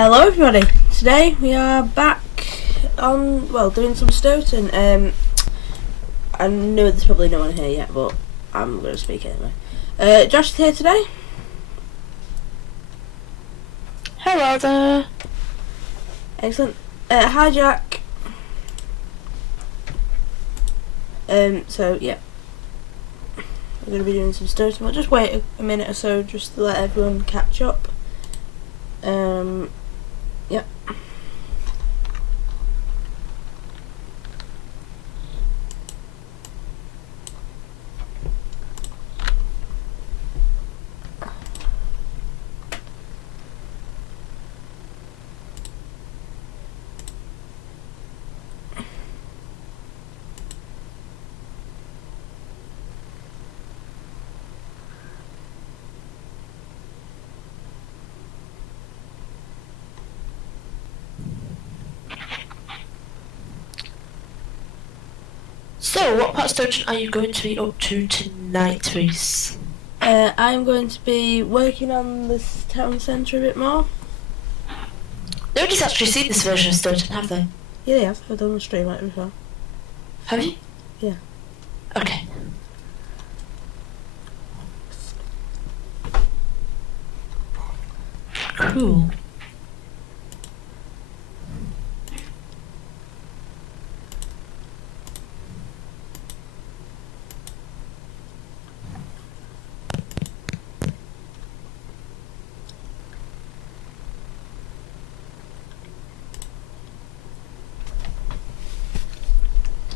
Hello everybody, today we are back on, doing some Stoughton. I know there's probably no one here yet, but I'm going to speak anyway. Josh is here today. Hello there. Excellent. Hi Jack. So yeah, we're going to be doing some Stoughton. We'll just wait a minute or so just to let everyone catch up. Yep. So, what part of Stowtenxbridge are you going to be up to tonight, Reese? I'm going to be working on this town centre a bit more. Nobody's actually seen this version of Stowtenxbridge, have they? Yeah, they have. I've done a stream like it before. Have you? Yeah. Okay. Cool.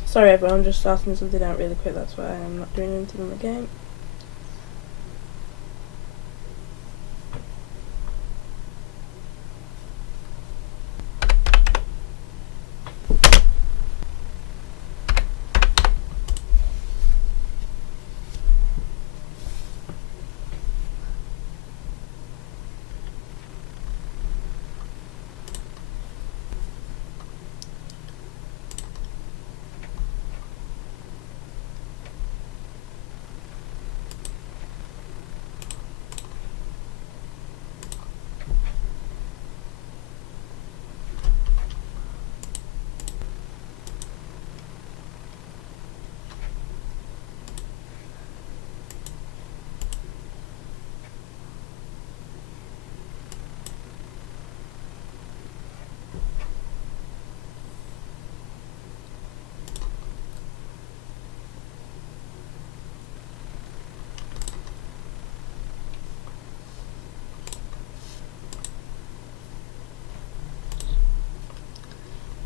Sorry everyone, I'm just starting something out really quick, that's why I'm not doing anything in the game.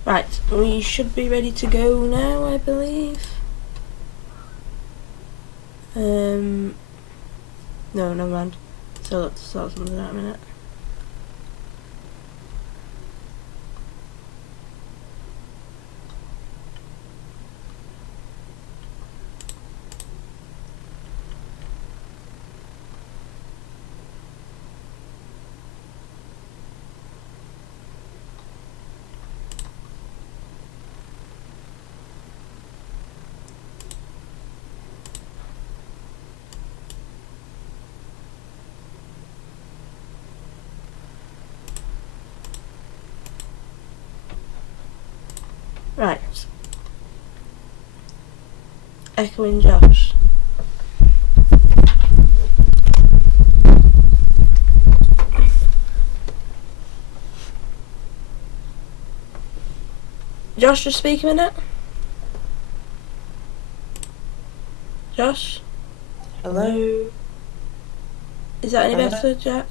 Right, we should be ready to go now, I believe. No, never mind. So let's start something out in a minute. Right. Echoing Josh. Josh, just speak a minute. Josh? Hello? Is that any Hello? better, Jack?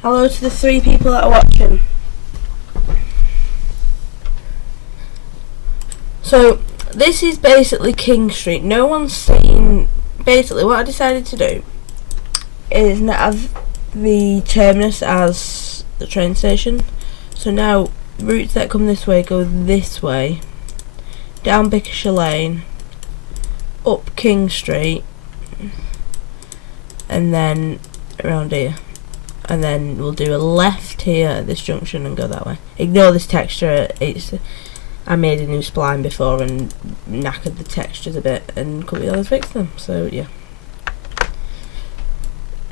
Hello to the 3 people that are watching. So, this is basically King Street. No one's seen... Basically, what I decided to do is not have the terminus as the train station. So now, routes that come this way go this way, down Bickershire Lane, up King Street, and then around here. And then we'll do a left here at this junction and go that way. Ignore this texture, I made a new spline before and knackered the textures a bit and couldn't be able to fix them, so yeah.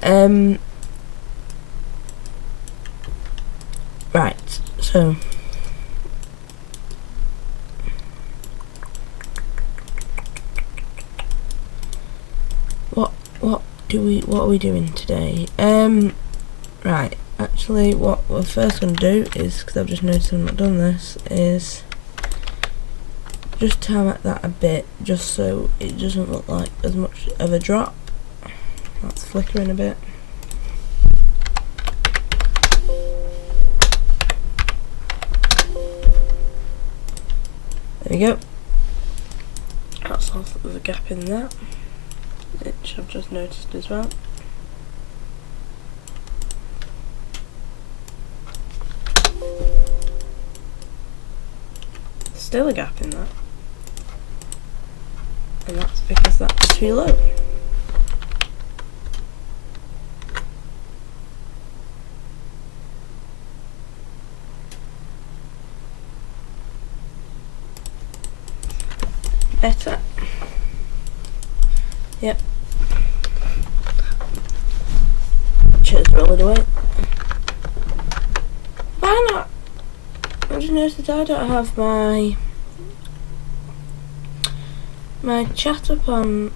Right, so what are we doing today? Right, actually what we're first going to do is, because I've just noticed I've not done this, is just tarmac that a bit, just so it doesn't look like as much of a drop. That's flickering a bit. There we go. That's also, there's a gap in that, which I've just noticed as well. Still a gap in that, and that's because that's too low. Better. Yep. Just roll it away. Why not? I just noticed that I don't have my chat up on.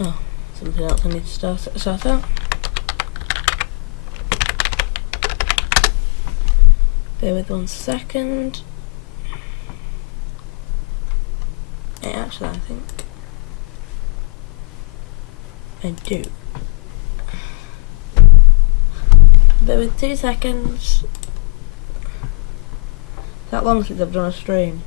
Oh, something else I need to sort out. Bear with 1 second. Actually, I think I do. Bear with 2 seconds. That long since I've done a stream.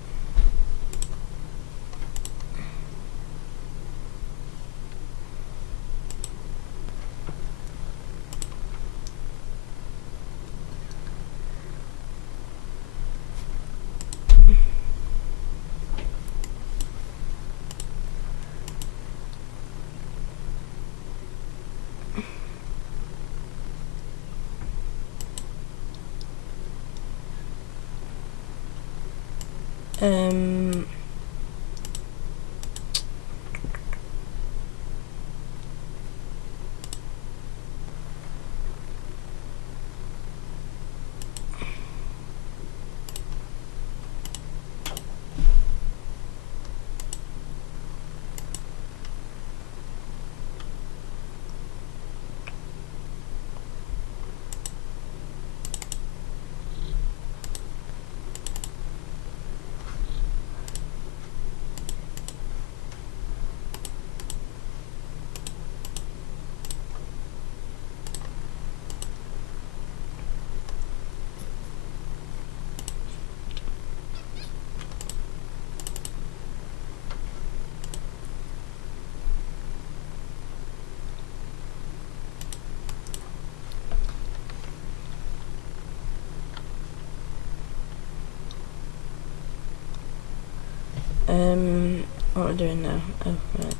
What am I doing now? Oh, right.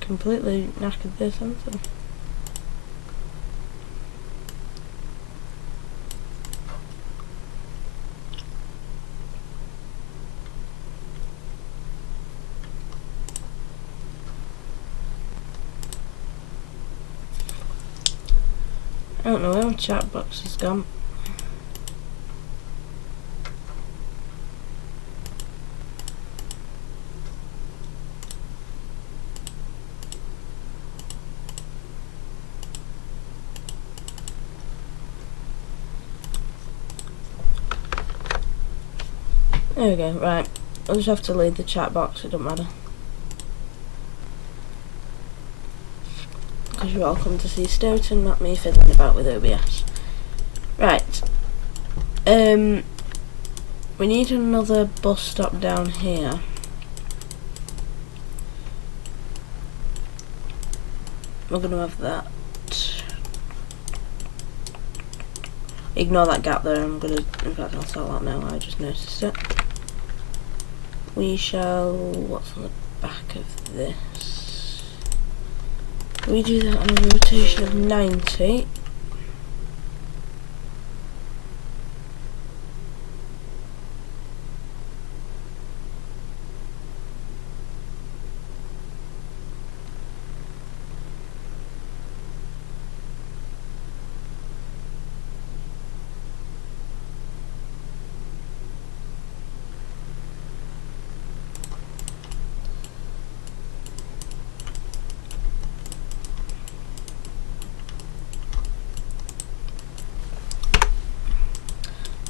Completely knackered this, haven't I? I don't know where my chat box has gone. There we go, right. I'll just have to leave the chat box, it don't matter. Because you're welcome to see Stoughton, not me fiddling about with OBS. Right. We need another bus stop down here. We're going to have that. Ignore that gap there, I'm going to, in fact I'll sort that now, I just noticed it. We shall, what's on the back of this? We do that on a rotation of 90.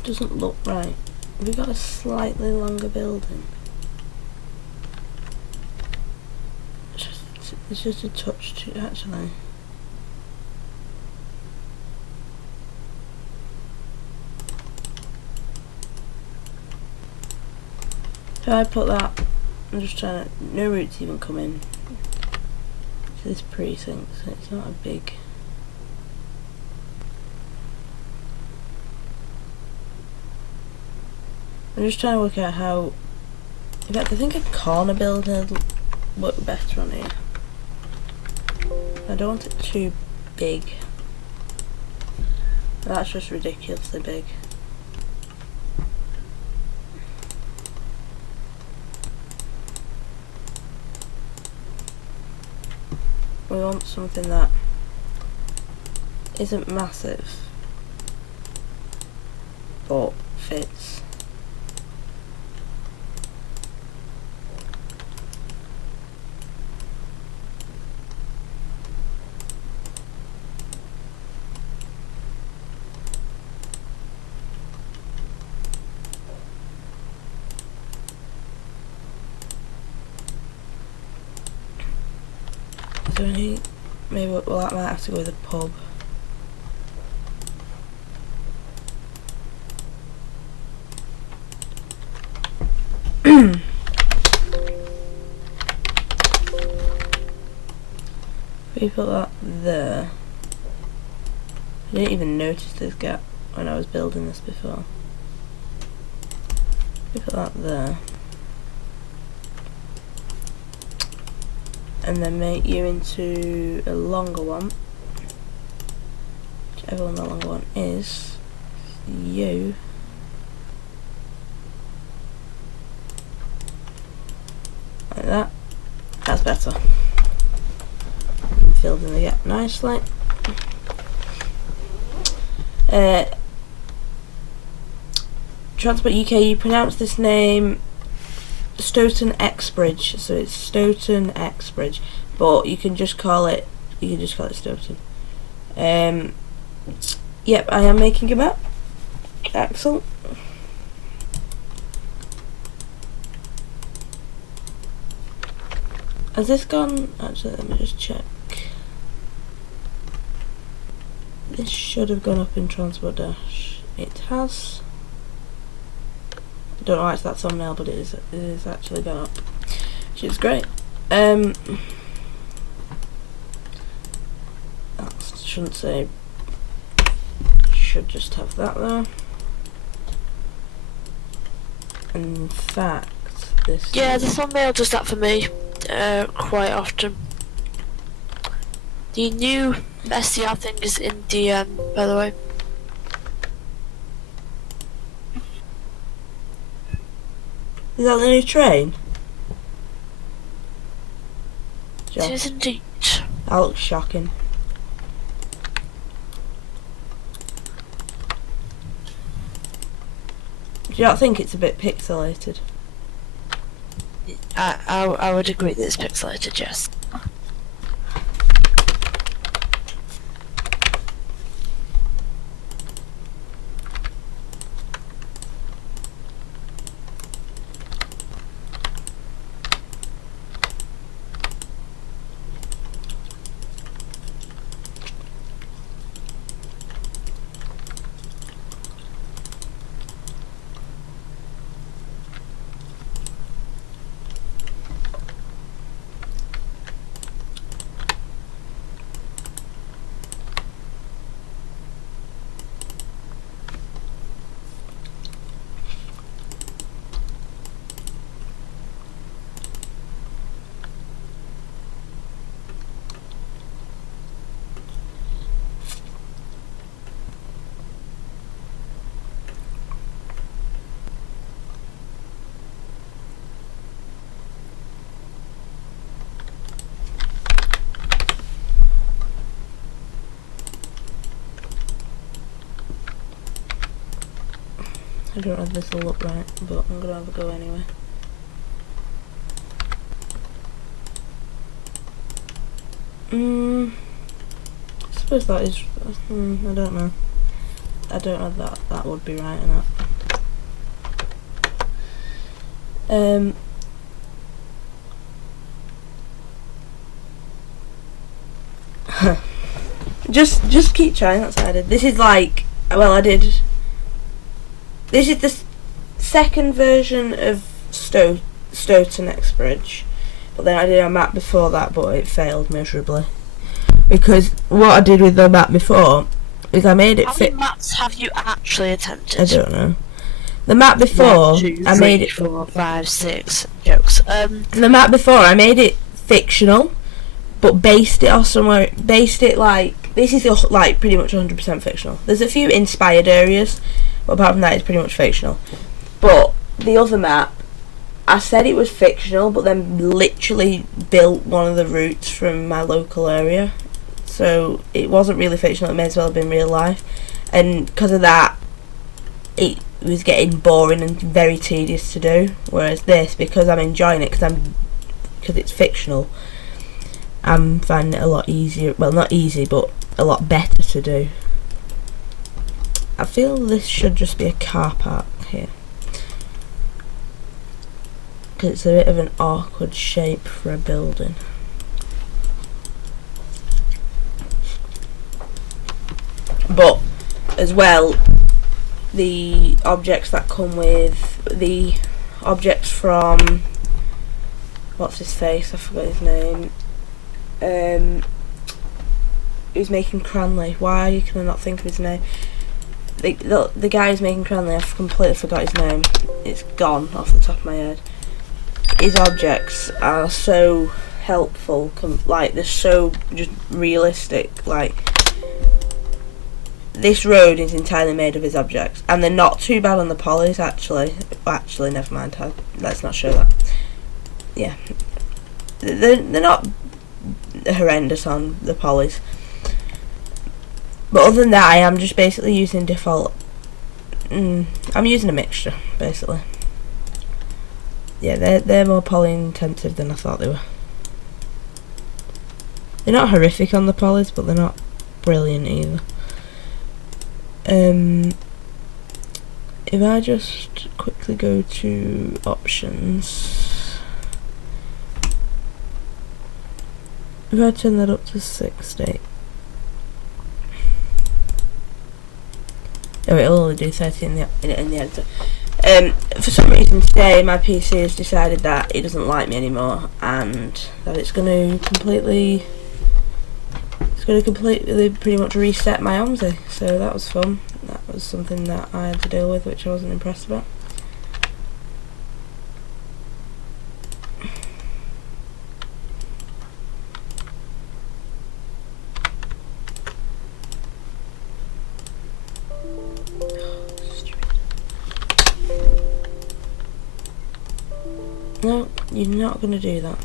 Doesn't look right. We got a slightly longer building. It's just a touch too, actually. If I put that, I'm just trying to, no roots even come in to this precinct, so it's not a big. I'm just trying to work out how. In fact, I think a corner building would work better on here. I don't want it too big. That's just ridiculously big. We want something that isn't massive, but fits. So maybe that might have to go with a pub. We put that there. I didn't even notice this gap when I was building this before. We put that there. And then make you into a longer one. Whichever one the longer one is. You. Like that. That's better. Filled in the gap nicely. Transport UK, you pronounce this name Stowtenxbridge, so it's Stowtenxbridge, but you can just call it Stoughton. Yep, I am making a map. Excellent. Has this gone? Actually, let me just check. This should have gone up in Transport Dash. It has. I don't know why it's that thumbnail, but it is actually gone up, which is great. That shouldn't say. Should just have that there. In fact, this. Yeah, the thumbnail does that for me quite often. The new SDR thing is in DM, by the way. Is that the new train? It is indeed. That looks shocking. Do you not think it's a bit pixelated? I would agree that it's pixelated, yes. I don't know if this will look right, but I'm gonna have a go anyway. I suppose that is. I don't know. I don't know if that would be right or not. Just keep trying. That's what I did. This is like, well, I did. This is the second version of Stowtenxbridge, but then I did a map before that, but it failed miserably. Because what I did with the map before is I made it How many maps have you actually attempted? I don't know. The map before 1, 2, I 3, made it 4, 5, 6 jokes. The map before I made it fictional, but based it off somewhere. Based it like this is like pretty much 100% fictional. There's a few inspired areas, but apart from that, it's pretty much fictional. But the other map, I said it was fictional, but then literally built one of the routes from my local area. So it wasn't really fictional, it may as well have been real life. And because of that, it was getting boring and very tedious to do. Whereas this, because I'm enjoying it, because it's fictional, I'm finding it a lot easier. Well, not easy, but a lot better to do. I feel this should just be a car park here. Because it's a bit of an awkward shape for a building. But as well, the objects that come with the objects from what's his face? I forgot his name. Who's making Cranley? Why can I not think of his name? The guy who's making Cranley, I've completely forgot his name. It's gone off the top of my head. His objects are so helpful. Like they're so just realistic. Like. This road is entirely made of his objects, and they're not too bad on the polys, actually. Actually, never mind. Let's not show that. Yeah, they're not horrendous on the polys. But other than that, I am just basically using default. I'm using a mixture, basically. Yeah, they're more poly intensive than I thought they were. They're not horrific on the polys, but they're not brilliant either. If I just quickly go to options, if I turn that up to 60, oh, it'll only do 30 in the editor. For some reason today my PC has decided that it doesn't like me anymore, and that it's going to completely pretty much reset my Omsi, so that was fun. That was something that I had to deal with, which I wasn't impressed about. No, you're not going to do that.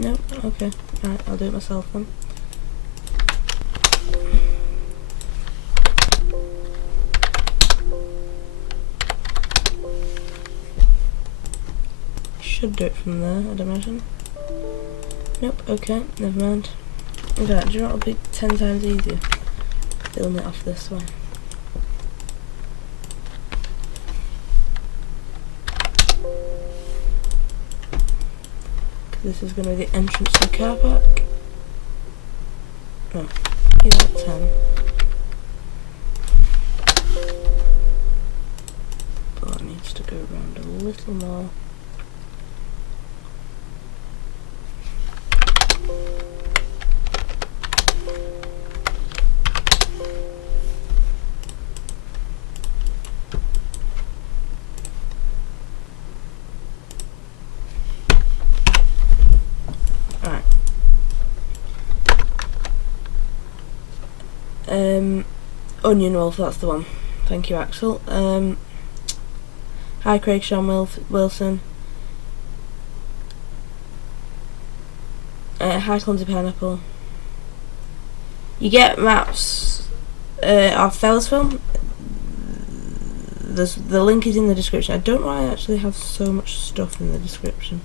Nope, okay. Right, I'll do it myself then. Should do it from there, I'd imagine. Nope, okay, never mind. Okay, do you know what would be 10 times easier? Building it off this way. This is going to be the entrance to the car park. Oh, give that 10. But that needs to go around a little more. Onion Wolf, that's the one. Thank you, Axel. Hi, Craig Sean Wilson. Hi, Clumsy Pineapple. You get maps of Fellas Film. The link is in the description. I don't know why I actually have so much stuff in the description.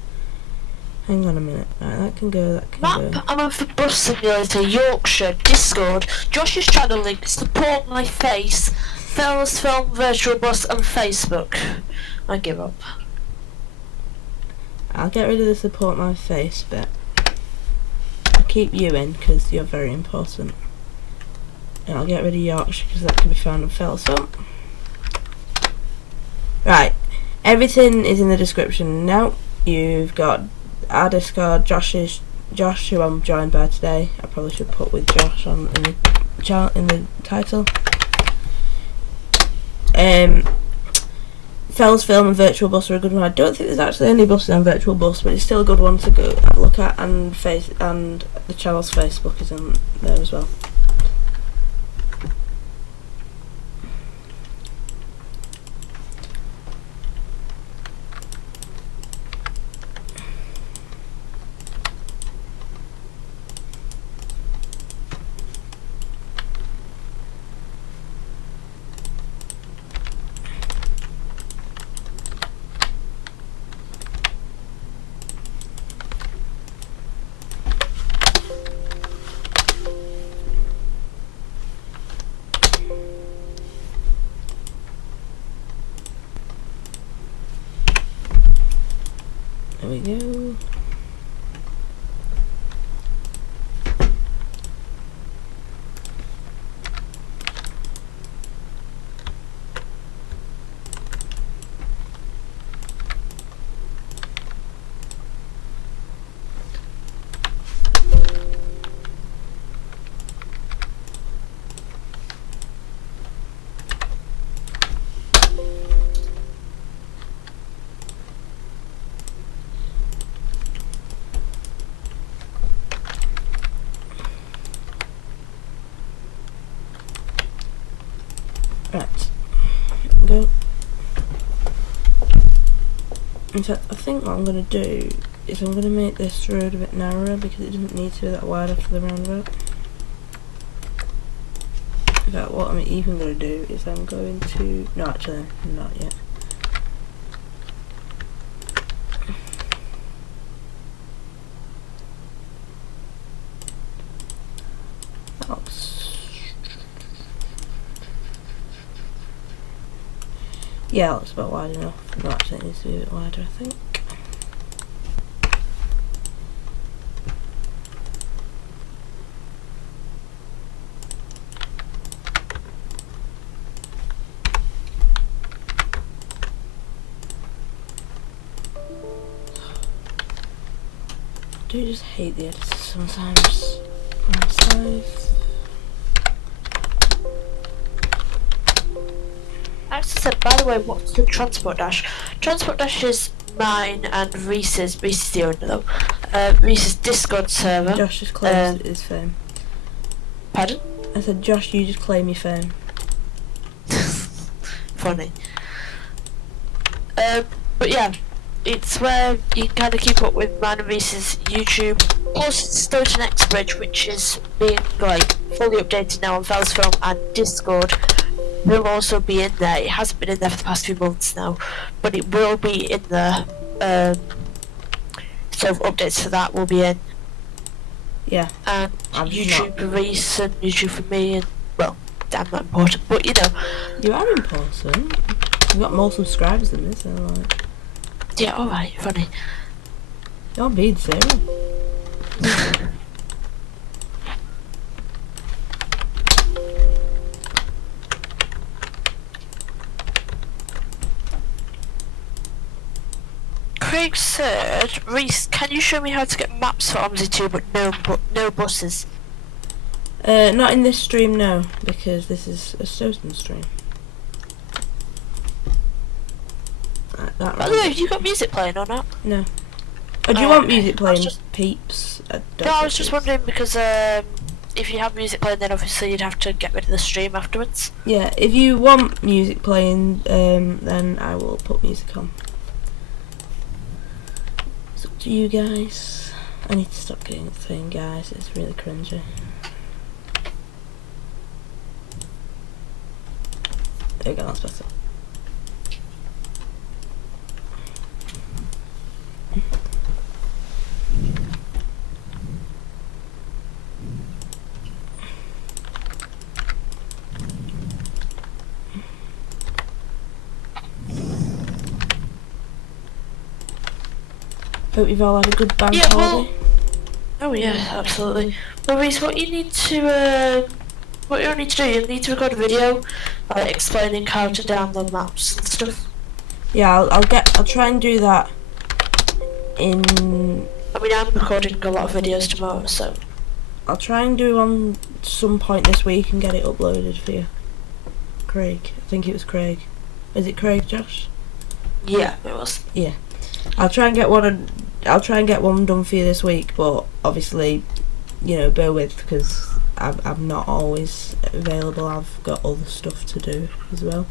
Hang on a minute. Right, that can go. Map, I'm on for Bus Simulator, Yorkshire, Discord, Josh's channel link, Support My Face, Fellas Film, Virtual Bus, and Facebook. I give up. I'll get rid of the Support My Face bit. I'll keep you in because you're very important. And I'll get rid of Yorkshire because that can be found on Fellas Film. Right, everything is in the description. Now you've got our Discord, Josh, who I'm joined by today. I probably should put with Josh on in the title. Fellas Film and Virtual Bus are a good one. I don't think there's actually any buses on Virtual Bus, but it's still a good one to go have a look at. And the channel's Facebook is in there as well. There we go. Right, go. In fact, I think what I'm going to do is I'm going to make this road a bit narrower because it doesn't need to be that wide after the roundabout. In fact, what I'm even going to do is I'm going to... No, actually, not yet. Yeah, that looks about wide enough. No, actually it needs to be a bit wider, I think. I do just hate the editor sometimes. Save. Axel said, by the way, what's the transport dash? Transport dash is mine and Reese's. Reese's the owner though. Reese's Discord server. Josh just claims his fame. Pardon? I said, Josh, you just claim your fame. Funny. But yeah, it's where you can kind of keep up with mine and Reese's YouTube. Plus Stowtenxbridge, which is being like fully updated now on Fellas Film and Discord. Will also be in there. It hasn't been in there for the past few months now, but it will be in there. So updates for that will be in. Yeah. And YouTube for Reese and YouTube for me, and well, damn not important, but you know. You are important. You've got more subscribers than me, so like. Yeah, alright, funny. You're being serious. Craig said, Reese, can you show me how to get maps for Omsi 2 but no buses? Not in this stream, no, because this is a Stoughton stream. By the way, have you got music playing or not? No. Oh, do you want music playing, peeps? No, I was just wondering because if you have music playing, then obviously you'd have to get rid of the stream afterwards. Yeah, if you want music playing, then I will put music on. It's up to you guys. I need to stop getting the thing, guys. It's really cringy. There we go, that's better. Hope you've all had a good bank holiday. Oh yeah, absolutely. Well, Reese, what you need to do, you need to record a video explaining how to download maps and stuff. Yeah, I'll try and do that in. I mean, I'm recording a lot of videos tomorrow, so I'll try and do on some point this week and get it uploaded for you. Craig, I think it was Craig. Is it Craig, Josh? Yeah, it was. Yeah, I'll try and get one. I'll try and get one done for you this week, but obviously, you know, bear with because I'm not always available. I've got other stuff to do as well,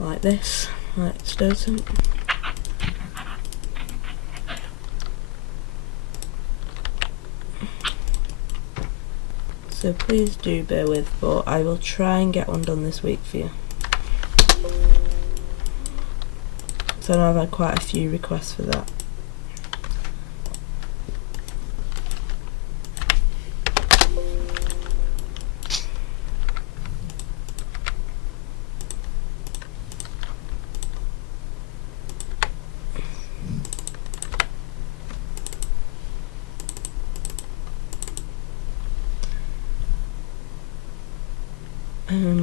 like this, like Stowten. So please do bear with, but I will try and get one done this week for you. So I know I've had quite a few requests for that.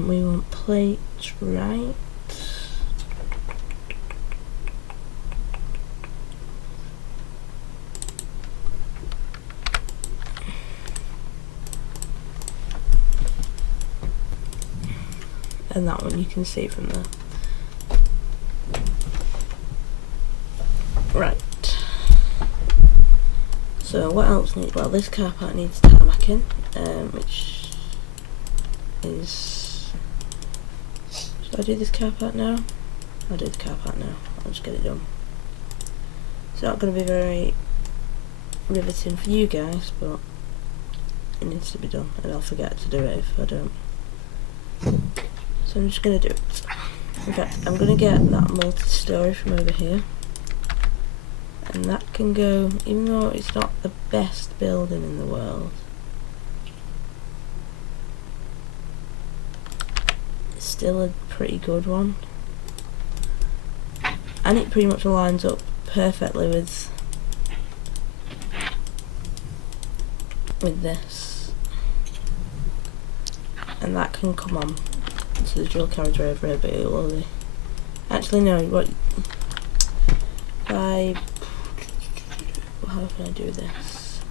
We want plates, right? And that one you can see from there. Right. So what else needs? Well, this car park needs tarmacking, which is. Should I do this car park now? I'll do the car park now. I'll just get it done. It's not going to be very riveting for you guys, but it needs to be done, and I'll forget to do it if I don't. So I'm just going to do it. In fact, I'm going to get that multi-story from over here, and that can go, even though it's not the best building in the world, it's still a pretty good one, and it pretty much lines up perfectly with this, and that can come on to the dual carriageway over here, but it will only actually no. What I how can I do this?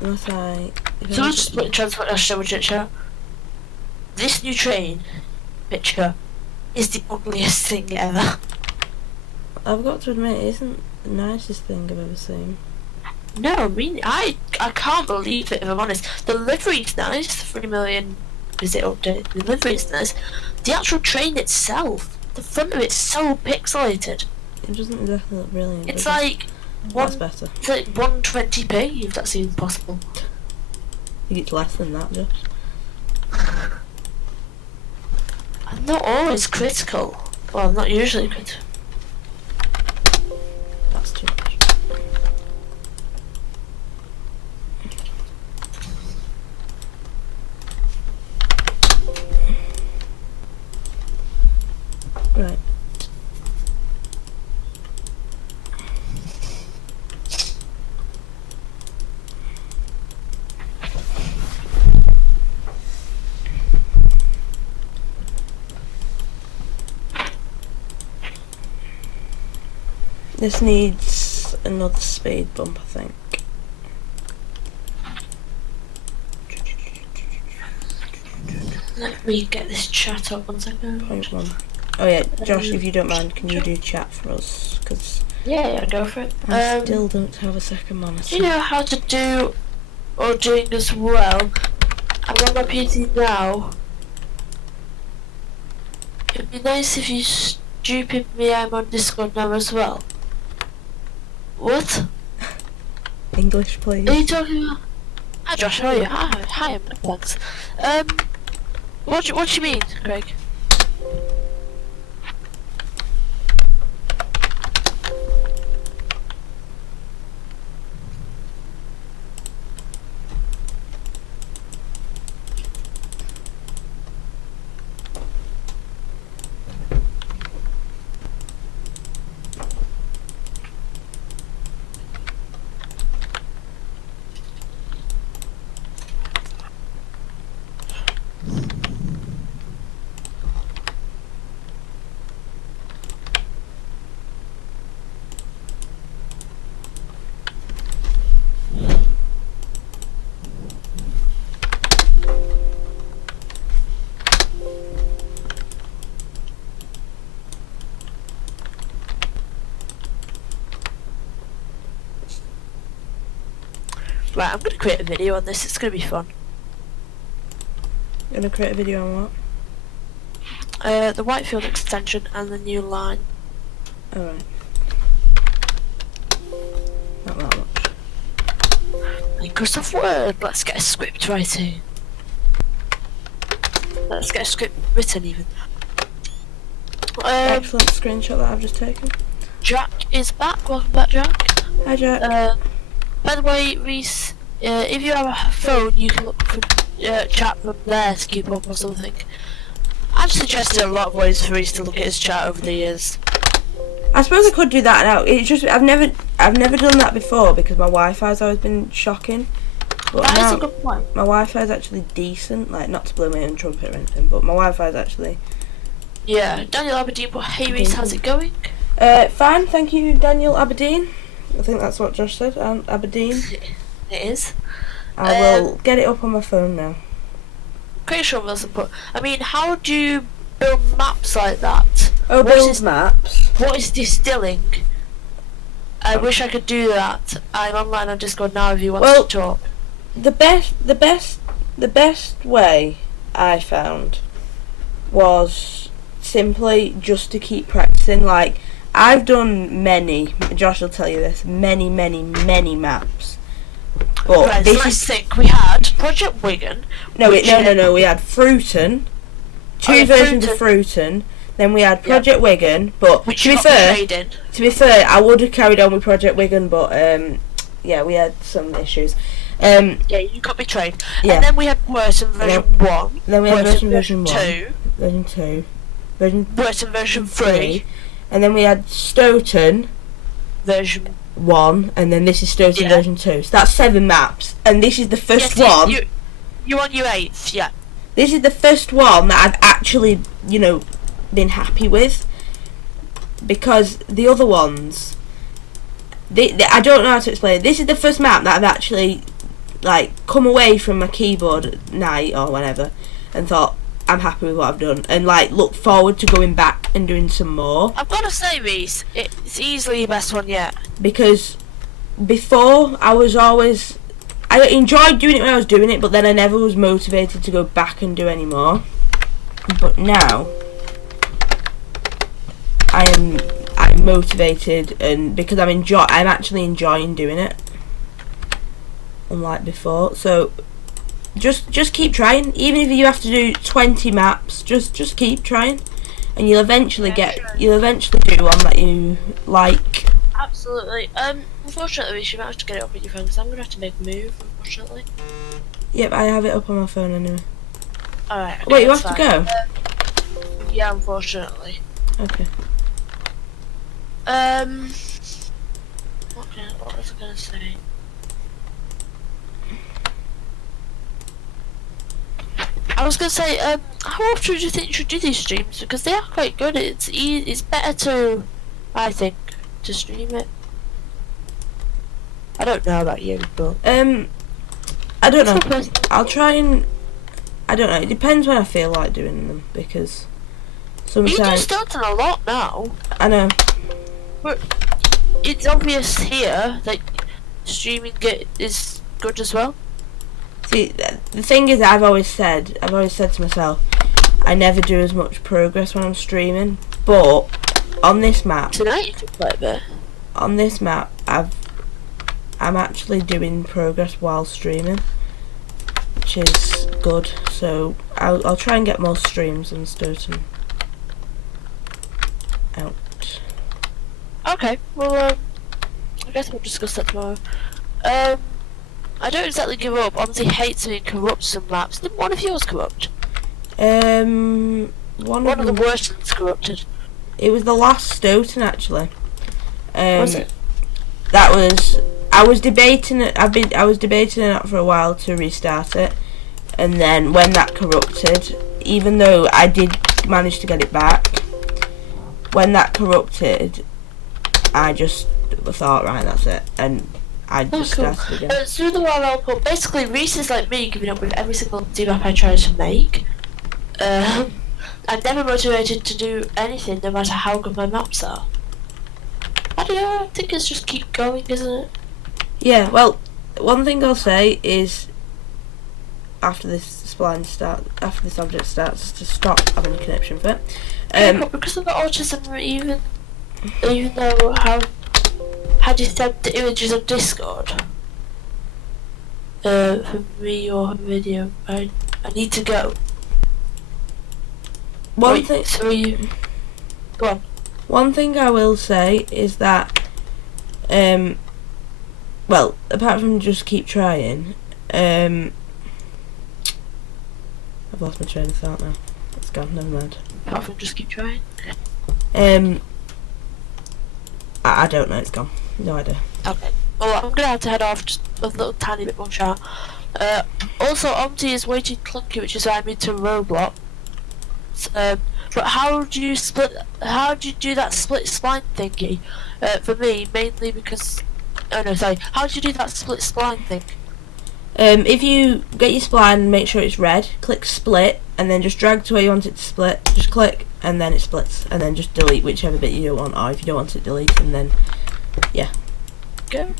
Unless I. So I'll just split transport national picture. This new train picture is the ugliest thing ever. I've got to admit, it isn't the nicest thing I've ever seen. No, I mean, I can't believe it, if I'm honest. The livery's nice, the 3 million visit update, the livery's nice. The actual train itself, the front of it's so pixelated. It doesn't exactly look brilliant. It's like that's better. It's like 120p, if that's even possible. I think it's less than that, just. I'm not always critical. Well, I'm not usually critical. That's too much. Right. This needs another speed bump, I think. Let me get this chat up 1 second. 0.1. Oh yeah, Josh, if you don't mind, can you do chat for us? Because yeah, go for it. I still don't have a second monitor. Do you know how to do are doing as well. I'm on my PC now. It'd be nice if you stupid me, I'm on Discord now as well. What? English, please. Are you talking about? Hi Josh, how are you? Hi, I'm good, thanks. What do you mean, Craig? Right, I'm gonna create a video on this, it's gonna be fun. You're gonna create a video on what? The Whitefield extension and the new line. Alright. Not that much. Microsoft Word, let's get a script writing. Let's get a script written even. Excellent screenshot that I've just taken. Jack is back, welcome back Jack. Hi Jack. By the way, Reese, if you have a phone, you can look for chat from there to keep up or something. I've suggested a lot of ways for Reese to look at his chat over the years. I suppose I could do that now. It's just I've never done that before because my Wi-Fi's always been shocking. But That now, is a good point. my Wi-Fi's actually decent. Like, not to blow my own trumpet or anything, but my Wi-Fi's actually. Yeah, Daniel Aberdeen, but hey Reese, how's it going? Fine, thank you, Daniel Aberdeen. I think that's what Josh said. Aberdeen. It is. I will get it up on my phone now. Pretty sure Wilson put. I mean, how do you build maps like that? Oh, What build is- maps. What is distilling? I wish I could do that. I'm online on Discord now if you want Well- to talk. The best way I found was simply just to keep practicing. Like, I've done many. Josh will tell you this. Many maps. But Right, this let's is think. We had Project Wigan. no. which- No. We had Fruiton. Two Oh, yeah, versions of Fruiton. Then we had Project Wigan. But Which to be got fair, betrayed in. I would have carried on with Project Wigan, but yeah, we had some issues. Yeah, you got betrayed. Yeah. And then we had Burton version 1. Then we had Burton version 1, 2. version 2, version Burton version 3. and then we had Stoughton Version 1, and then this is Stoughton Yeah. version 2. So that's 7 maps, and this is the first Yes, one. You on your 8th, yeah. This is the first one that I've actually, been happy with, because the other ones, I don't know how to explain it. This is the first map that I've actually come away from my keyboard at night or whenever and thought I'm happy with what I've done, and look forward to going back and doing some more. I've got to say, Reese, it's easily your best one yet. Because before I enjoyed doing it when I was doing it, but then I never was motivated to go back and do any more. But now I'm motivated, and because I'm actually enjoying doing it, unlike before. So just keep trying. Even if you have to do 20 maps, just keep trying, and you'll eventually do one that you like. Absolutely. Unfortunately, you might have to get it up with your phone because I'm gonna have to make a move. Unfortunately. Yep, I have it up on my phone anyway. All right. Okay, Wait, you that's have fine. to go? Yeah, unfortunately. Okay. What was I gonna say? I was gonna say, how often do you think you should do these streams? Because they are quite good. It's better to, I think, to stream it. I don't know about you, but I don't know. I'll try and I don't know. It depends when I feel like doing them, because you do sometimes Stoughton a lot now. I know. But it's obvious here that streaming is good as well. See, the thing is, I've always said to myself, I never do as much progress when I'm streaming. But on this map, Tonight you can play a bit. On this map, I'm actually doing progress while streaming, which is good. So I'll try and get more streams on Stowten out. Okay, well, I guess we'll discuss that tomorrow. I don't exactly give up. Omsi hates me and corrupts some maps. Didn't one of yours corrupt? One One of the worst ones corrupted. It was the last Stowten actually. Was it? That was. I was debating it. I was debating it for a while to restart it, and then when that corrupted, even though I did manage to get it back, when that corrupted, I just thought, right, that's it, and I just started again. Through the while I'll put basically Reese is like me, giving up with every single map I try to make. I'm never motivated to do anything, no matter how good my maps are. I don't know. I think it's just keep going, isn't it? Yeah. Well, one thing I'll say is, after this object starts, to stop having a connection for it. But because of the autism, even though how do you send the images on Discord? For me or video, I need to go. One thing. So you go on. One thing I will say is that, well, apart from just keep trying, I've lost my train of thought now. It's gone. Never mind. Apart from just keep trying. I don't know. It's gone. No idea. Okay. Well, I'm gonna have to head off. Just a little tiny bit more chat. Also, Omsi is way too clunky, which is why I'm into Roblox. But how do you do that split spline thingy? For me, mainly because how do you do that split spline thing? If you get your spline, make sure it's red, click split, and then just drag to where you want it to split, just click, and then it splits, and then just delete whichever bit you don't want, or if you don't want it delete, and then, yeah. Go.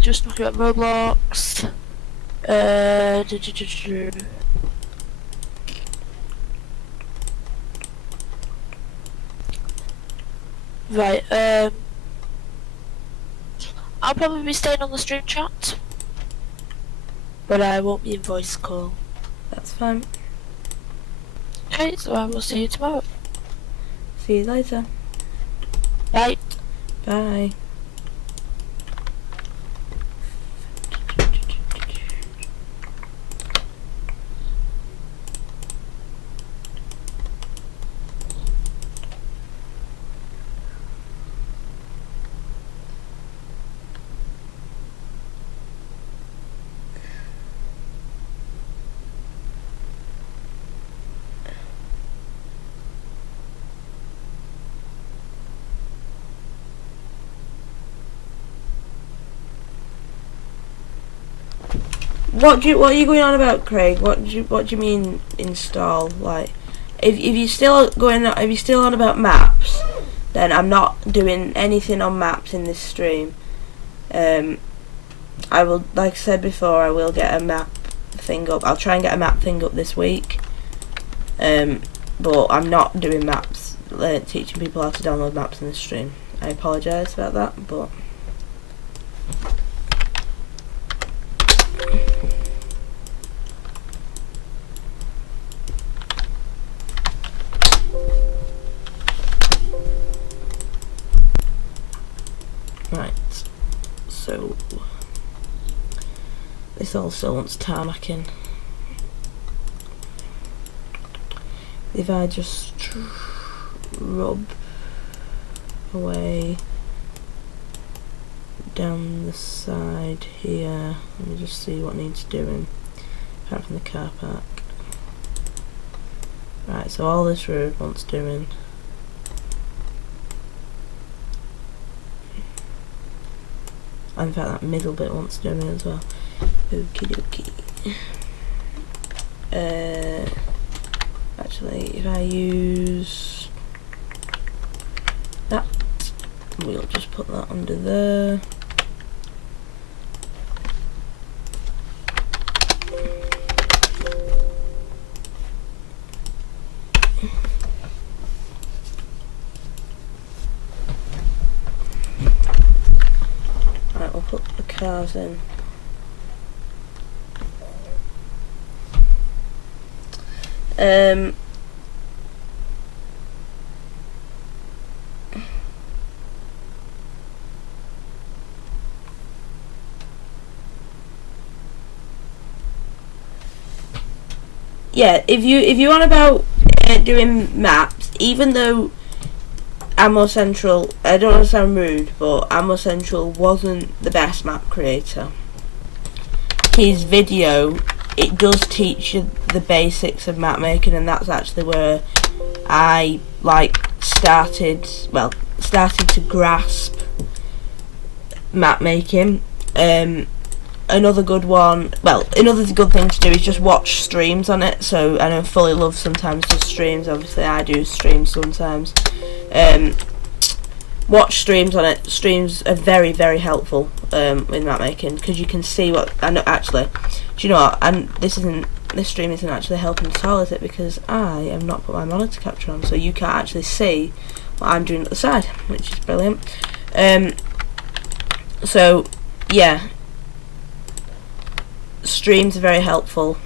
Just talking about Roblox. Right, I'll probably be staying on the stream chat, but I won't be in voice call. That's fine. Okay, so I will see you tomorrow. See you later. Bye. Bye. What are you going on about, Craig? What do you mean install? Like, if you're still on about maps, then I'm not doing anything on maps in this stream. I will, like I said before, I will get a map thing up. I'll try and get a map thing up this week. But I'm not doing maps, teaching people how to download maps in this stream. I apologise about that, but. Right, so this also wants tarmacking. If I just rub away down the side here, let me just see what needs doing, apart from the car park. Right, so all this road wants doing. In fact, that middle bit wants doing as well. Okie dokie. Actually, if I use that, we'll just put that under there. 2000. Yeah, if you want about doing maps, even though Ammo Central, I don't want to sound rude, but Ammo Central wasn't the best map creator. His video, it does teach you the basics of map making, and that's actually where I started to grasp map making. Another good thing to do is just watch streams on it. So I know Fully Love sometimes does streams, obviously I do streams sometimes. Watch streams on it. Streams are very, very helpful with map making, because you can see what, I know actually, do you know what, and this stream isn't actually helping at all, is it, because I have not put my monitor capture on, so you can't actually see what I'm doing at the side, which is brilliant. So yeah, streams are very helpful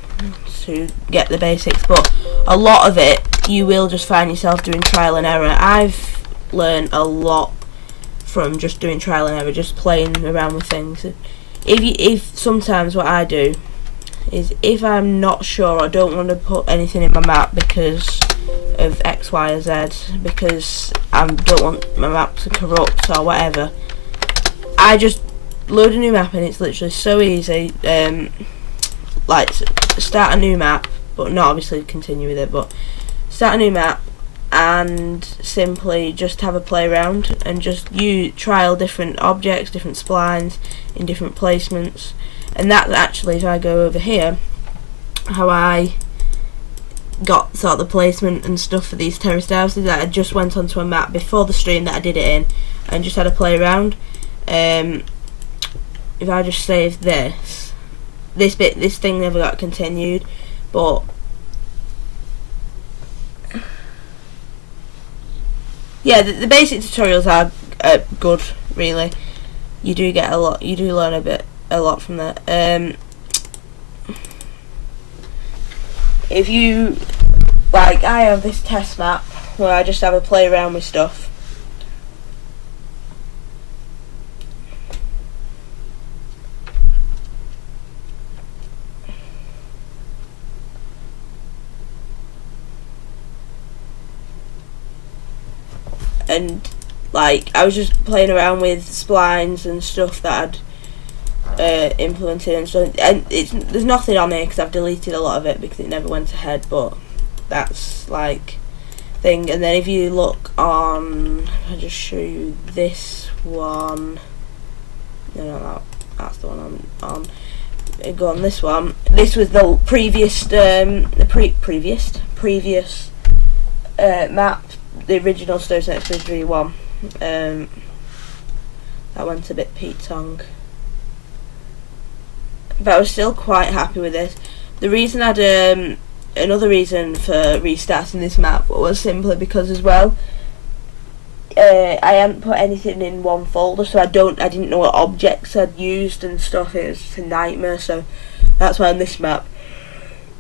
to get the basics, but a lot of it you will just find yourself doing trial and error. I've learned a lot from just doing trial and error, just playing around with things. If sometimes what I do is, if I'm not sure or don't want to put anything in my map because of X, Y, or Z, because I don't want my map to corrupt or whatever, I just load a new map, and it's literally so easy. Like, start a new map, but not obviously continue with it, but start a new map and simply just have a play around and just trial different objects, different splines in different placements. And that's actually, if I go over here, how I got sort of the placement and stuff for these terraced houses. That I just went onto a map before the stream that I did it in and just had a play around. If I just save this thing never got continued, but yeah, the basic tutorials are good, really. You do get a lot, you do learn a lot from that. If you, I have this test map where I just have a play around with stuff. And I was just playing around with splines and stuff that I'd implemented and stuff, and there's nothing on here because I've deleted a lot of it because it never went ahead, but that's thing. And then if you look on, I'll just show you this one. No, that's the one I'm on. Go on this one. This was the previous map, the original Stowtenxbridge V1. That went a bit Pete Tong, but I was still quite happy with this. The reason another reason for restarting this map was simply because as well, I hadn't put anything in one folder, so I didn't know what objects I'd used and stuff. It was just a nightmare, so that's why on this map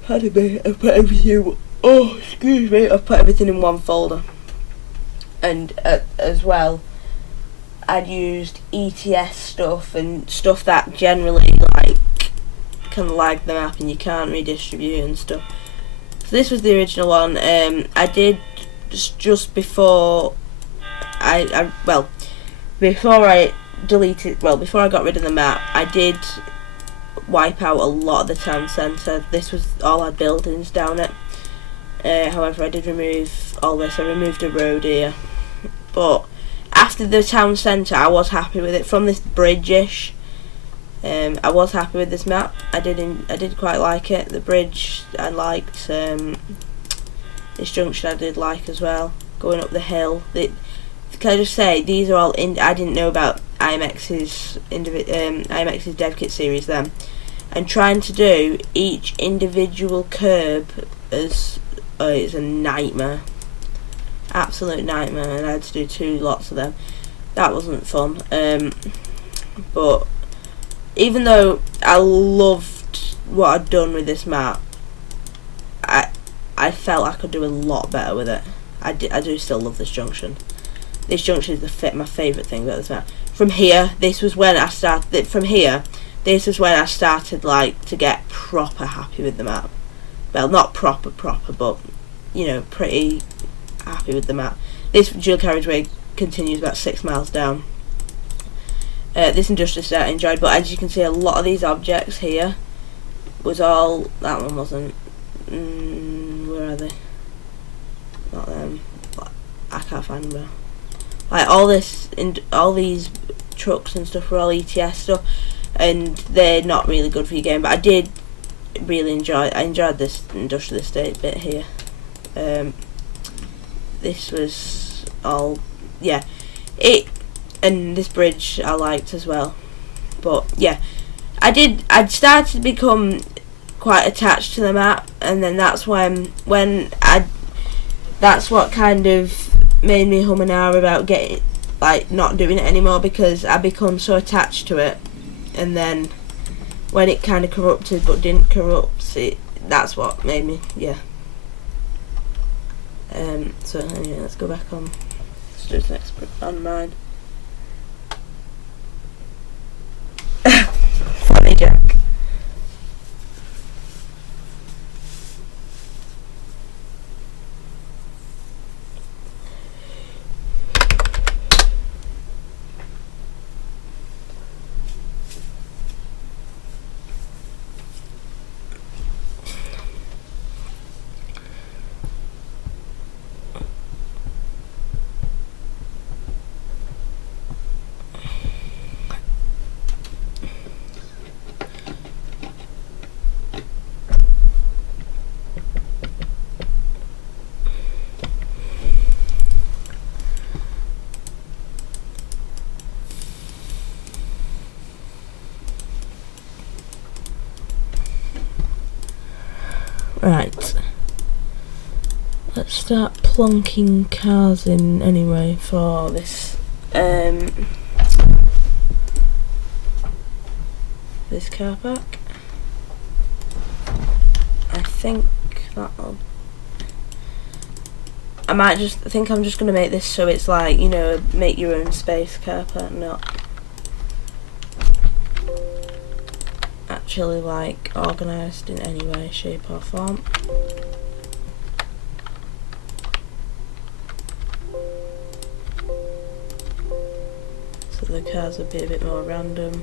I've put everything. Oh, excuse me, I've put everything in one folder. And as well, I'd used ETS stuff and stuff that generally can lag the map and you can't redistribute and stuff. So this was the original one. I did just before before I got rid of the map, I did wipe out a lot of the town centre. This was all our buildings down it. However, I did remove all this. I removed a road here. But after the town centre, I was happy with it. From this bridge-ish, I was happy with this map. I did quite like it. The bridge I liked. This junction I did like as well. Going up the hill. Can I just say, these are all I didn't know about IMX's dev kit series then, and trying to do each individual curb is a nightmare. Absolute nightmare, and I had to do 2 lots of them. That wasn't fun. But even though I loved what I'd done with this map, I felt I could do a lot better with it. I do still love this junction. This junction is my favourite thing about this map. From here, this was when I started. From here, this was when I started like to get proper happy with the map. Well, not proper, but you know, pretty happy with the map. This dual carriageway continues about 6 miles down. This industrial estate I enjoyed, but as you can see, a lot of these objects here was all. That one wasn't. Where are they? Not them. I can't find them now. Like all these trucks and stuff were all ETS stuff, and they're not really good for your game. But I did really enjoy. I enjoyed this industrial estate bit here. This was all, yeah. And this bridge I liked as well. But yeah, I'd started to become quite attached to the map, and then that's that's what kind of made me hum and ah about getting, like, not doing it anymore, because I become so attached to it, and then when it kind of corrupted but didn't corrupt it, that's what made me, yeah. So anyway, let's go back on. Let's do this next on mine. Funny Jack. Right, let's start plonking cars in anyway for this this car park. I think that'll. I think I'm just gonna make this so it's like, you know, make your own space car park, not actually like organised in any way, shape or form. So the cars would be a bit more random.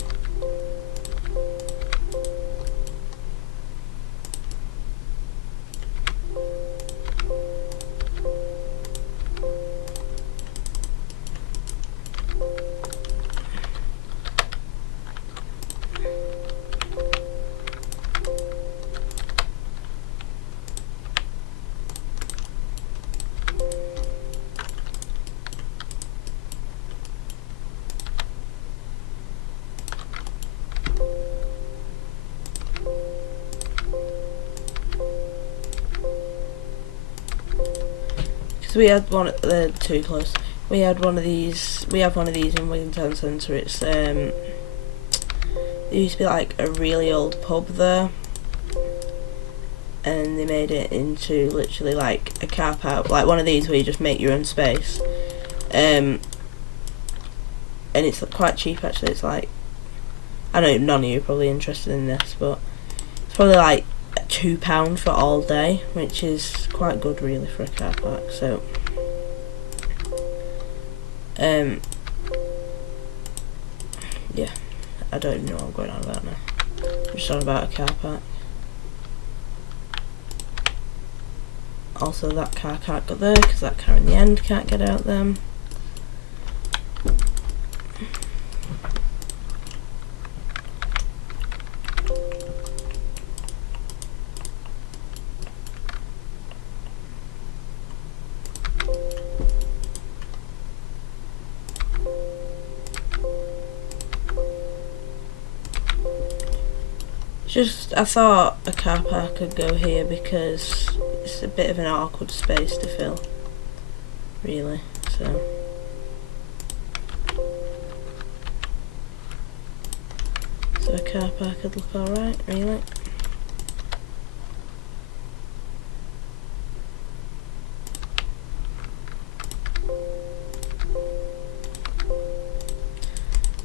We had one at the too close. We had one of these. We have one of these in Wigan Town Centre. It's there used to be like a really old pub there, and they made it into literally like a car park, like one of these where you just make your own space. And it's quite cheap actually. It's like, I know none of you are probably interested in this, but it's probably like £2 for all day, which is quite good really for a car park. So yeah, I don't even know what I'm going on about now. I'm just on about a car park. Also that car can't go there because that car in the end can't get out them. Just, I thought a car park could go here because it's a bit of an awkward space to fill, really, So a car park could look alright, really.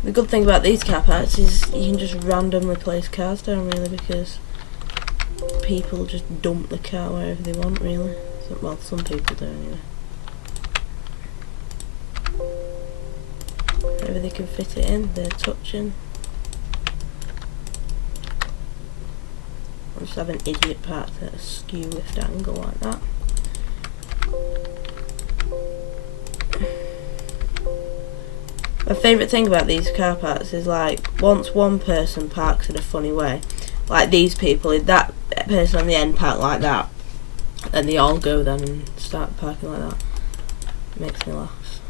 The good thing about these car parks is you can just randomly place cars down, really, because people just dump the car wherever they want, really. So, well, some people do, anyway. Wherever they can fit it in, they're touching. I'll just have an idiot parked at a skew-lift angle like that. My favourite thing about these car parks is, like, once one person parks in a funny way, like these people, if that person on the end park like that, and they all go then and start parking like that, it makes me laugh.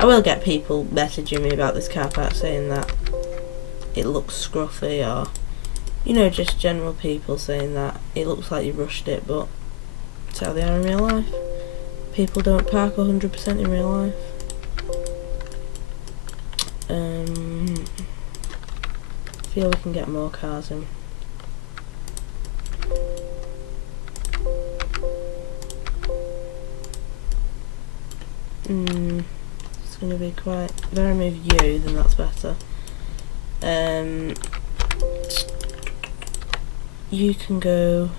I will get people messaging me about this car park saying that it looks scruffy, or, you know, just general people saying that it looks like you rushed it, but it's how they are in real life. People don't park 100% in real life. I feel we can get more cars in. It's going to be quite... If I remove you, then that's better. You can go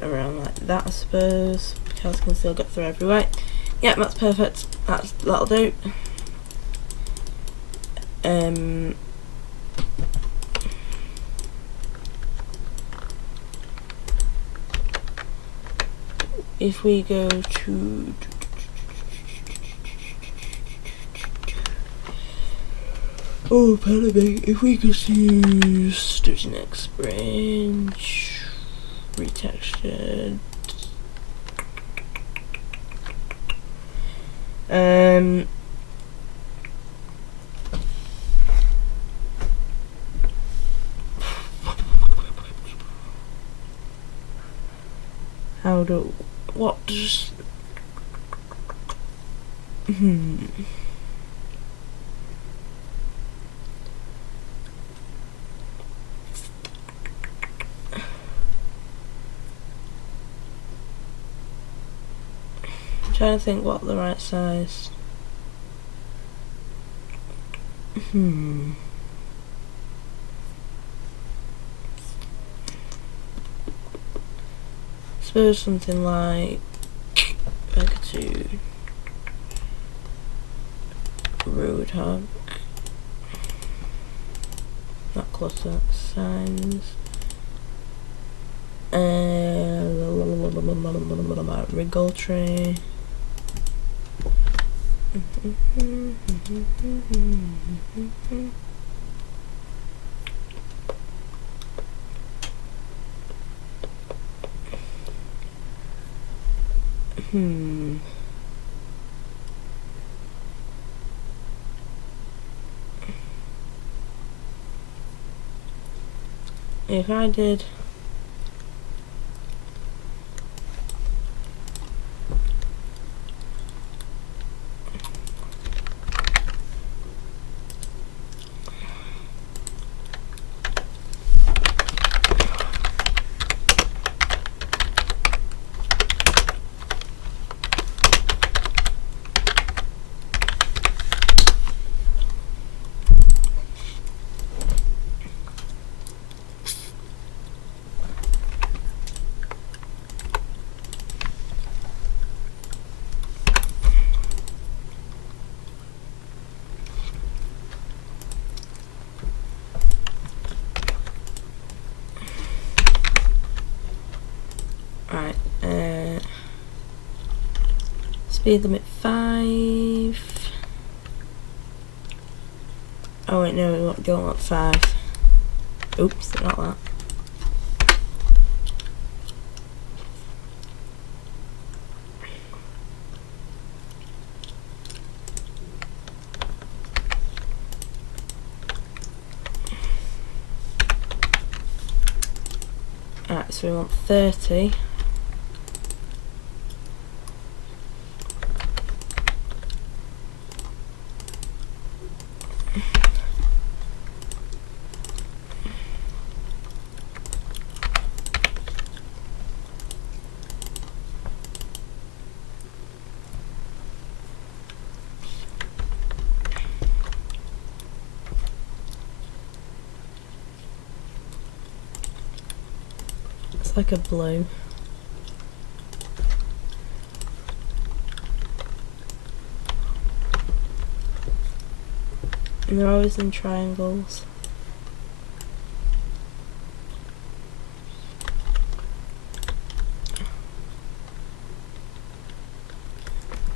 around like that, I suppose. Cars can still get through every way. Yeah, that's perfect. That'll do. If we go to pardon me, if we go to Stowtenxbridge, retextured. What does I'm trying to think what the right size. Suppose something like to Roadhog, not cluster signs, wriggle tray. If I did speed limit 5. Oh wait, no, we don't want 5. Oops, not that. Alright, so we want 30. It's like a blue. And they're always in triangles.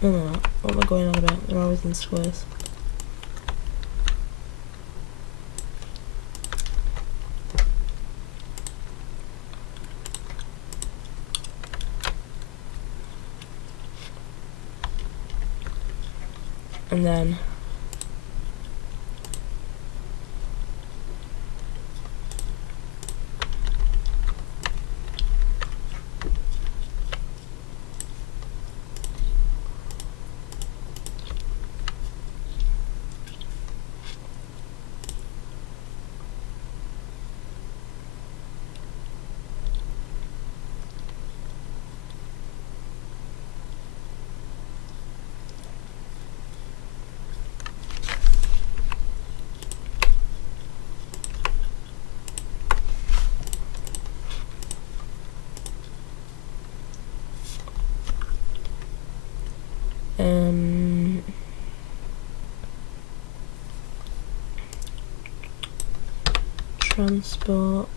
No, what am I going on about? They're always in squares. And then transport.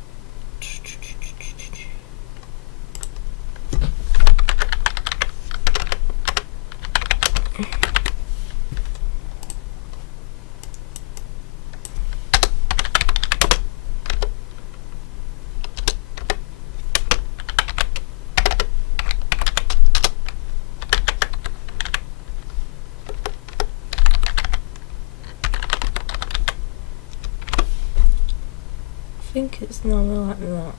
I think it's normally like that.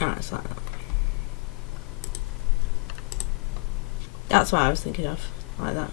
Ah, it's like that. That's what I was thinking of, like that.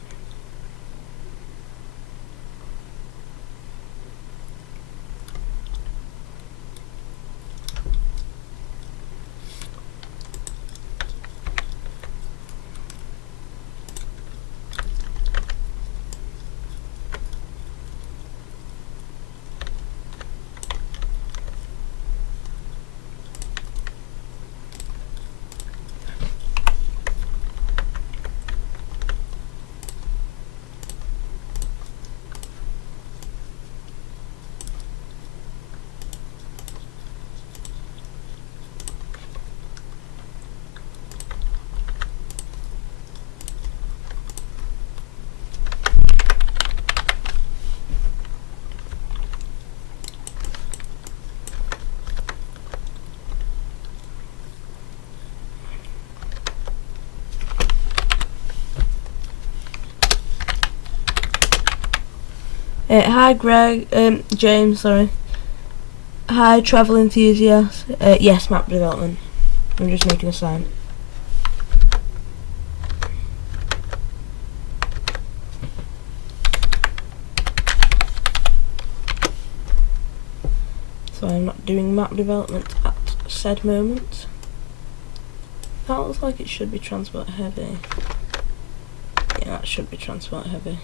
Hi Greg, James, sorry. Hi travel enthusiast. Yes, map development. I'm just making a sign. So I'm not doing map development at said moment. That looks like it should be transport heavy. Yeah, that should be transport heavy.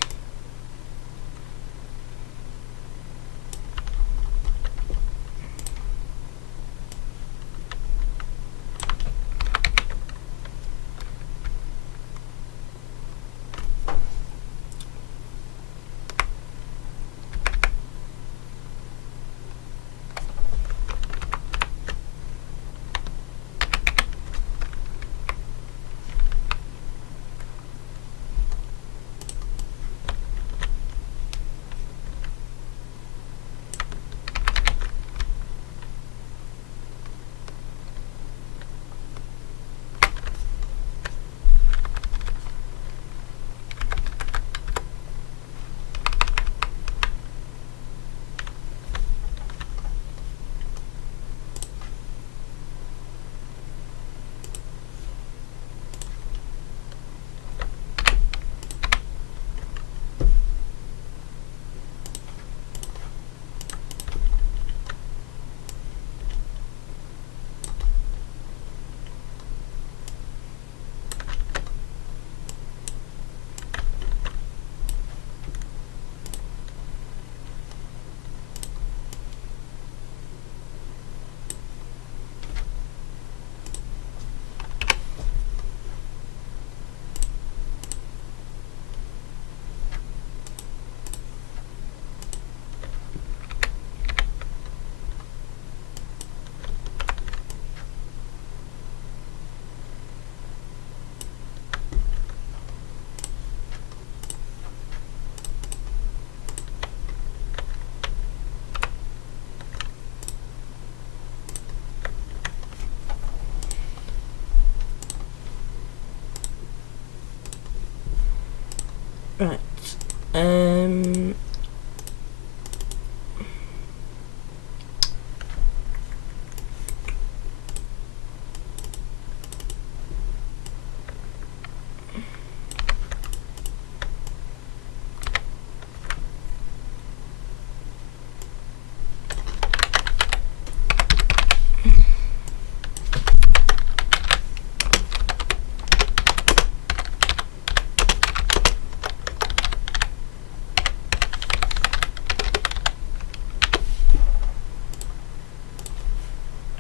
Um,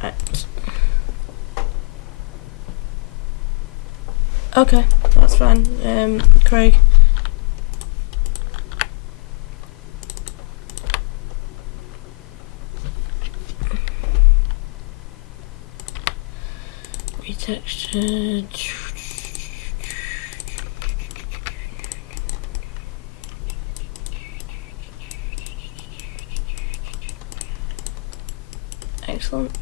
right. Okay, that's fine. Craig. Retextured. Excellent.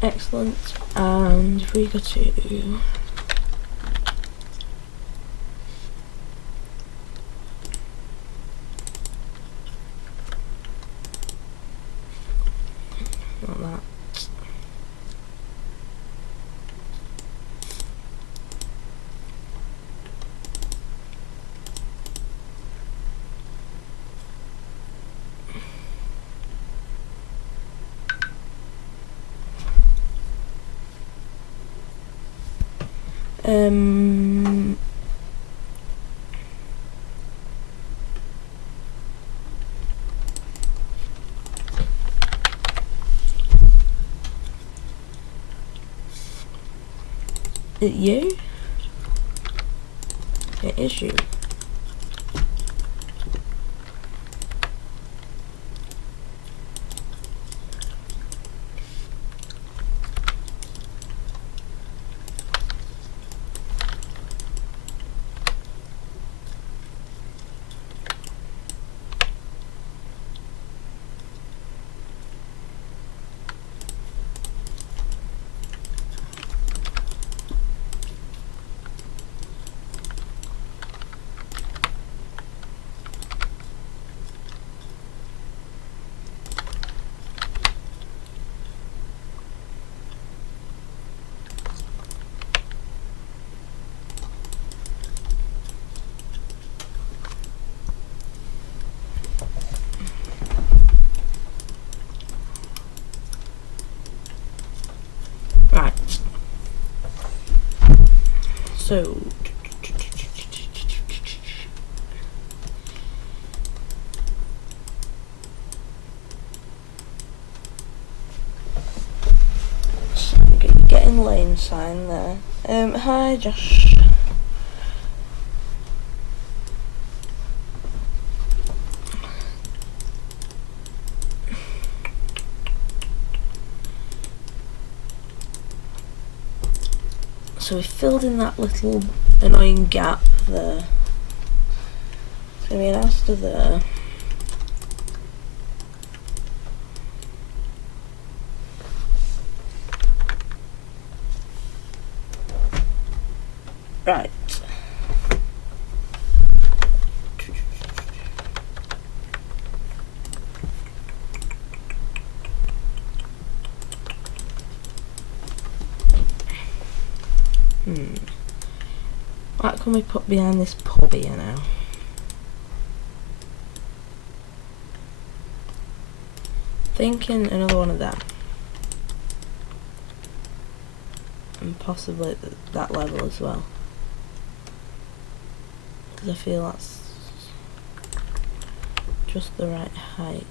Excellent. And if we go to not that. Is it you? It is you. Right. So getting lane sign there. Hi Josh. So we filled in that little annoying gap there. It's going to be an house to there. Right. What can we put behind this pub here now? Thinking another one of them. And possibly that level as well. Because I feel that's just the right height.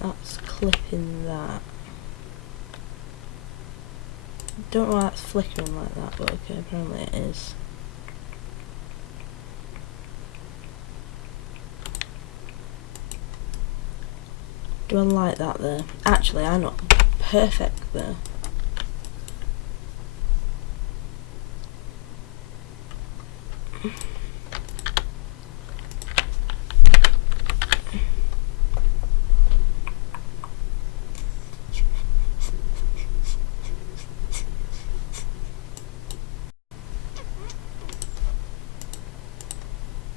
That's clipping that. Don't know why that's flickering like that, but okay, apparently it is. Do I like that there? Actually, I'm not perfect there.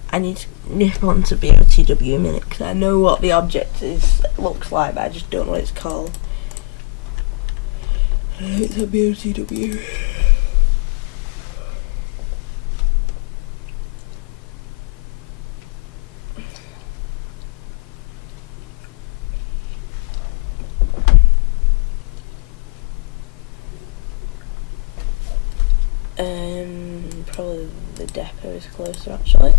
I need to nip on to BOTW a minute because I know what the object looks like, but I just don't know what it's called. It's a BOTW. Probably the depot is closer actually.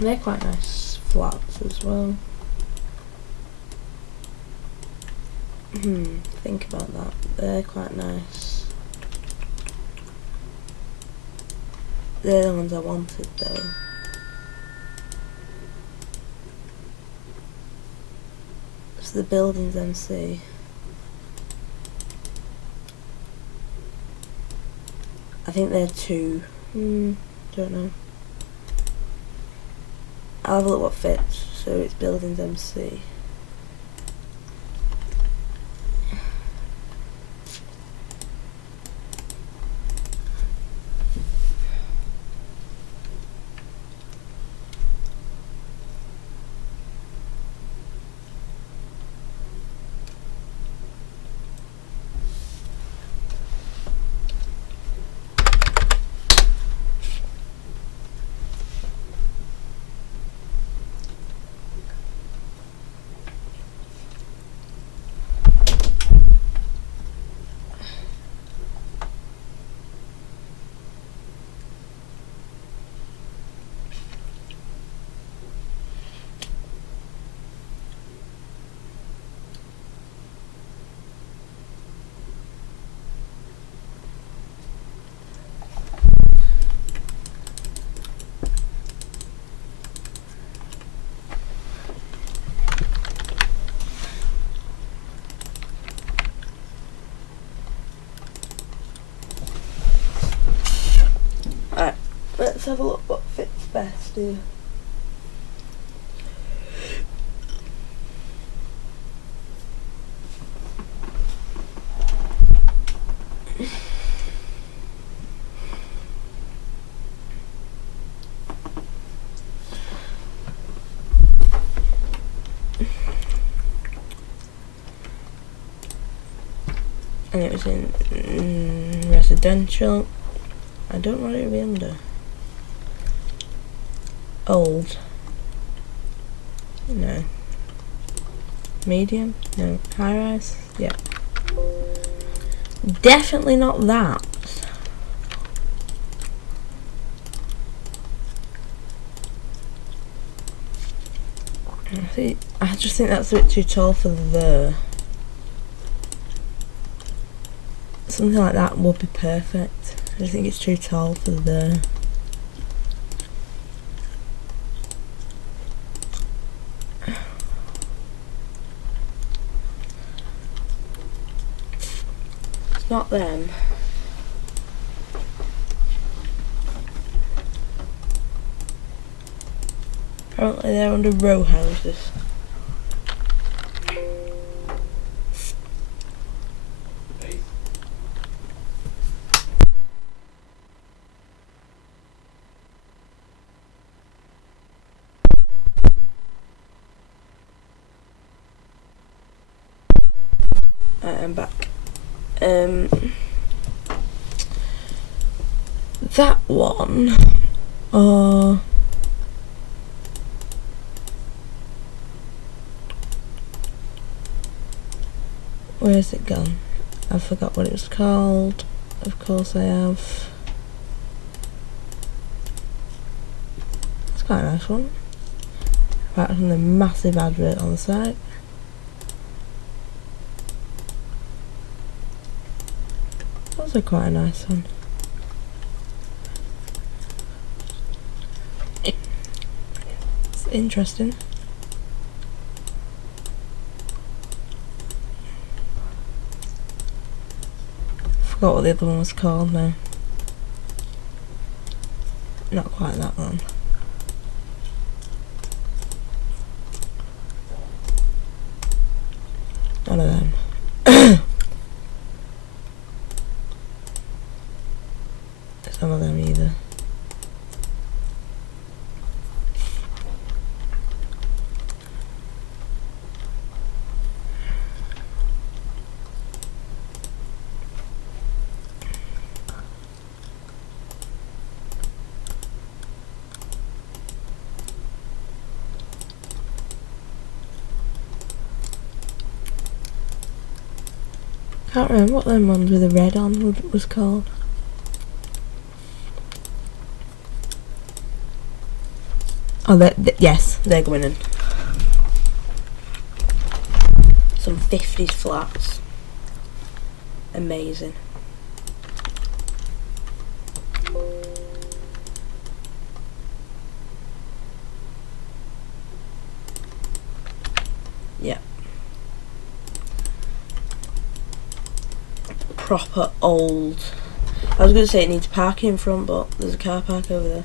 They're quite nice flats as well. Think about that. They're quite nice. They're the ones I wanted though. It's the buildings MC. I think they're two. Don't know. I'll have a look what fits. So it's buildings MC. Let's have a look what fits best here. And it was in residential. I don't know what it would be under. Old. No. Medium? No. High rise? Yeah. Definitely not that. I just think that's a bit too tall for the. Something like that would be perfect. I just think it's too tall for the. It's not them. Apparently they're under row houses. I'm back. That one, where's it gone? I forgot what it was called. Of course I have. It's quite a nice one. Apart from the massive advert on the side. Also quite a nice one. It's interesting. Forgot what the other one was called now. Not quite that one. One of them. Some of them either. Can't remember what them ones with the red on was called. Oh, yes, they're going in. Some 50s flats. Amazing. Yeah. Proper old. I was going to say it needs parking in front, but there's a car park over there.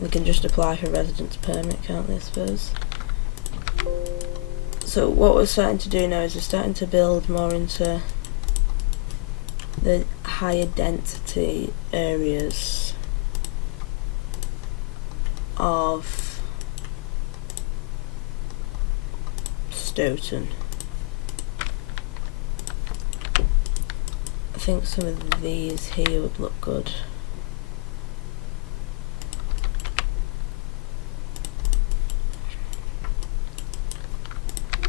We can just apply for residence permit, can't they, I suppose? So what we're starting to do now is we're starting to build more into the higher density areas of Stoughton. I think some of these here would look good.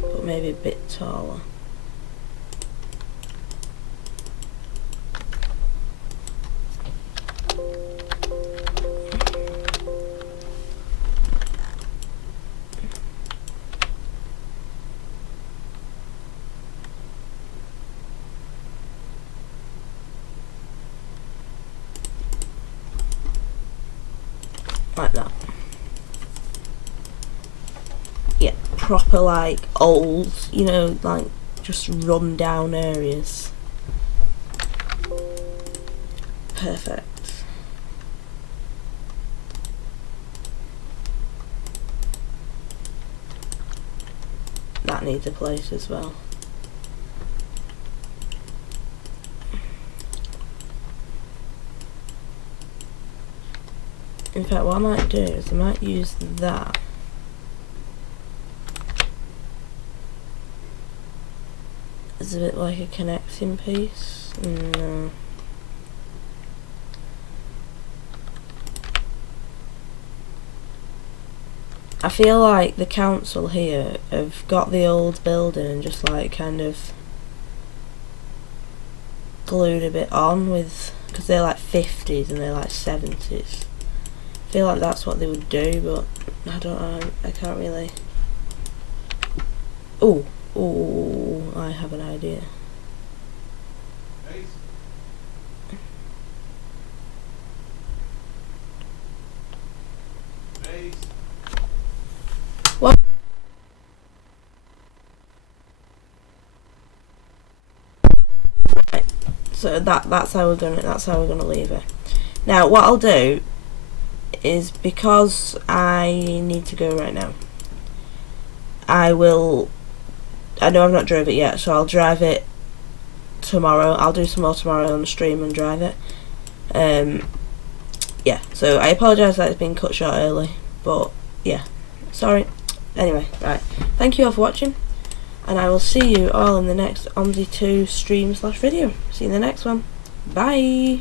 But maybe a bit taller. Like that. Yeah, proper like old, you know, like just run down areas. Perfect. That needs a place as well. In fact, what I might do is I might use that as a bit like a connecting piece. No. I feel like the council here have got the old building and just like kind of glued a bit on with, because they're like 50s and they're like 70s. I feel like that's what they would do, but I don't know, I can't really. Oh, I have an idea. What? Right. So that's how we're gonna leave it. Now what I'll do is, because I need to go right now, I know I've not drove it yet, so I'll drive it tomorrow. I'll do some more tomorrow on the stream and drive it. Yeah, so I apologise that it's been cut short early, but yeah, sorry. Anyway, right, thank you all for watching, and I will see you all in the next Omsi 2 stream/video. See you in the next one. Bye.